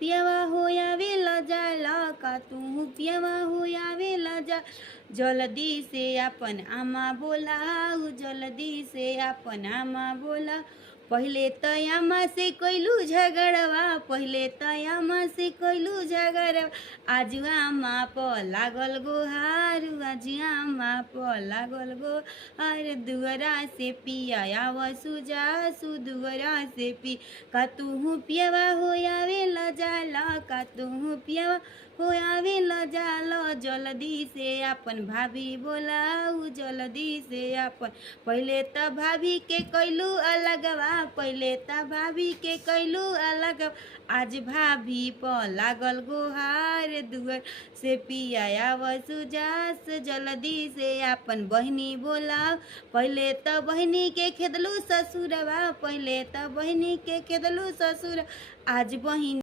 पियवा हो आवेला जाला का तू पियवा हो आवेला जा। जल्दी से अपन आमा बोलाऊ, जल्दी से अपन आमा बोला। पहिले त आमा से कैलू झगड़वा, पहिले त आमा से कैलू झगड़वा। आज आमा प लागल गोहार, आज आमा प लागल गोहार। दुअरा से पिया आव सुजा सु, दुअरा से पी का तू पियवा हो आवेला जाला, का तू पियवा हो आवेला जाला। जल्दी से अपन भाभी बोलाऊ, जल्दी से अपन। पहिले त भाभी के कैलू अलगवा, पहिले त भाभी के कैलू अलग। आज भाभी प लागल गोहार, दुअर से पिया आव सुजास। जल्दी से अपन बहिनी बोलाऊ, पहिले त बहिनी के खेदलू ससुरवा, पहिले त बहिनी के खेदलू ससुर। आज बहिनी